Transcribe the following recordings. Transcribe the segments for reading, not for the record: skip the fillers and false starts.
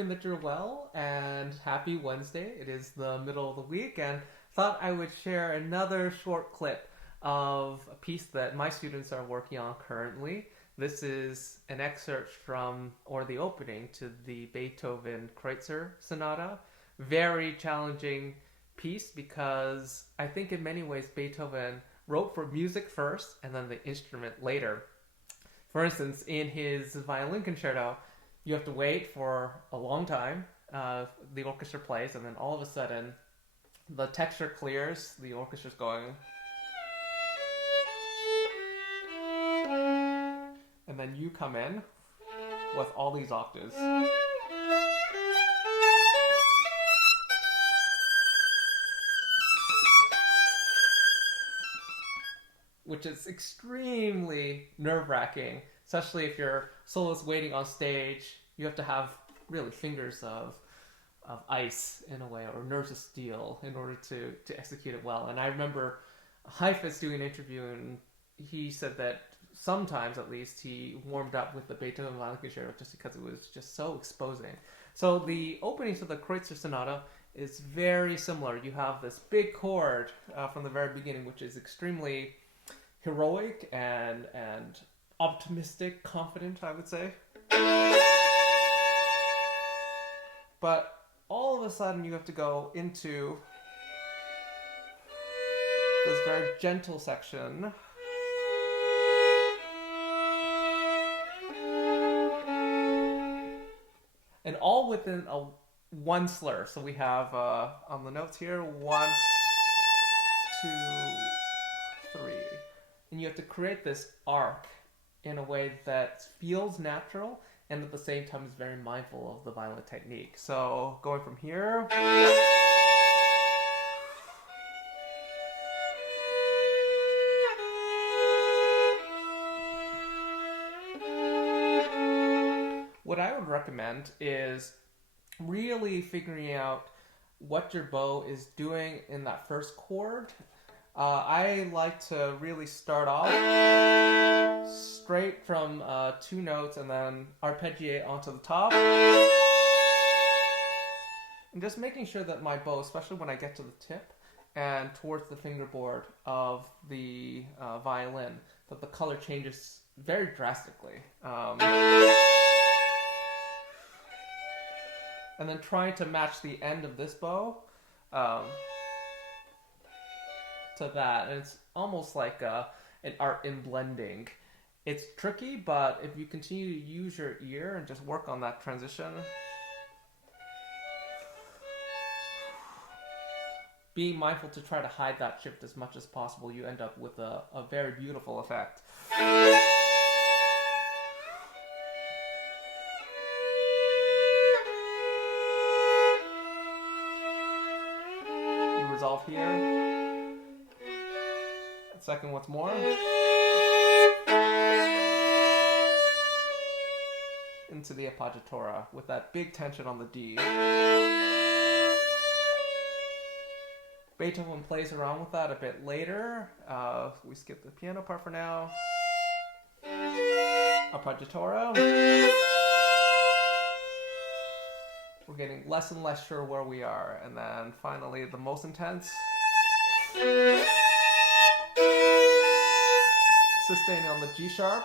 hoping that you're well, and happy Wednesday. It is the middle of the week, and thought I would share another short clip of a piece that my students are working on currently. This is an excerpt from, or the opening to the Beethoven Kreutzer Sonata. Very challenging piece because I think in many ways Beethoven wrote for music first and then the instrument later. For instance, in his violin concerto, you have to wait for a long time. The orchestra plays, and then all of a sudden, the texture clears. The orchestra's going, and then you come in with all these octaves. Which is extremely nerve-wracking, especially if your soloist waiting on stage. You have to have really fingers of ice in a way, or nerves of steel, in order to execute it well. And I remember Heifetz doing an interview, and he said that sometimes, at least, he warmed up with the Beethoven Violin Concerto just because it was just so exposing. So the opening to the Kreutzer Sonata is very similar. You have this big chord from the very beginning, which is extremely heroic and optimistic, confident, I would say. But all of a sudden you have to go into this very gentle section. And all within one slur. So we have on the notes here, 1, 2, 3. And you have to create this arc in a way that feels natural and at the same time is very mindful of the violin technique. So going from here, what I would recommend is really figuring out what your bow is doing in that first chord. I like to really start off straight from 2 notes and then arpeggiate onto the top. And just making sure that my bow, especially when I get to the tip and towards the fingerboard of the violin, that the color changes very drastically. And then trying to match the end of this bow to that, and it's almost like an art in blending. It's tricky, but if you continue to use your ear and just work on that transition, being mindful to try to hide that shift as much as possible, you end up with a very beautiful effect. You resolve here. Second once more. Into the appoggiatura with that big tension on the D. Beethoven plays around with that a bit later. We skip the piano part for now. Appoggiatura. We're getting less and less sure where we are. And then finally the most intense. Sustaining on the G sharp.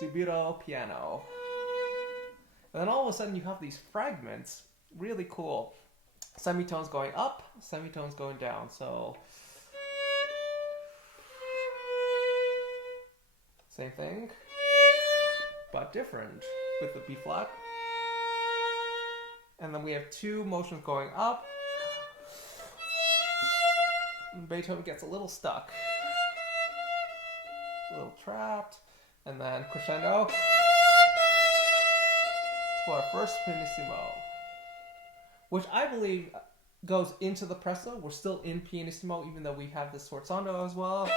Subito piano. And then all of a sudden you have these fragments, really cool. Semitones going up, semitones going down. So same thing, but different with the B flat. And then we have 2 motions going up. Beethoven gets a little stuck, a little trapped, and then crescendo to our first pianissimo, which I believe goes into the presto. We're still in pianissimo, even though we have this sforzando as well.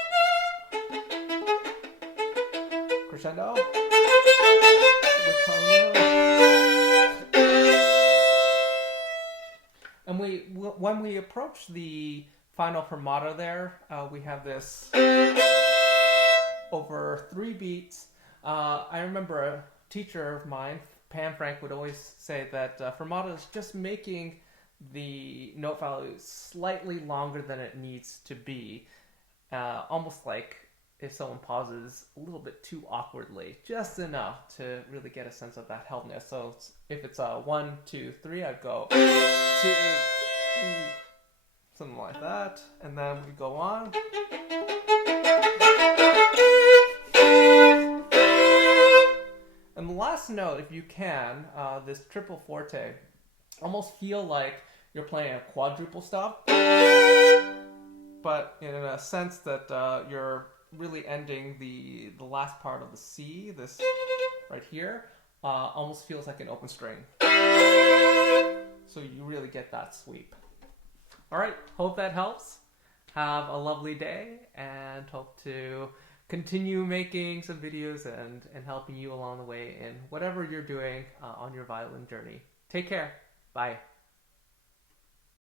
Crescendo. And when we approach the final fermata there, we have this over 3 beats. I remember a teacher of mine, Pam Frank, would always say that fermata is just making the note value slightly longer than it needs to be. Almost like if someone pauses a little bit too awkwardly, just enough to really get a sense of that heldness. So if it's 1, 2, 3, I'd go 2, 3, something like that, and then we go on. And the last note, if you can, this triple forte, almost feel like you're playing a quadruple stop, but in a sense that you're really ending the last part of the C, this right here, almost feels like an open string. So you really get that sweep. All right, hope that helps. Have a lovely day, and hope to continue making some videos and helping you along the way in whatever you're doing on your violin journey. Take care. Bye.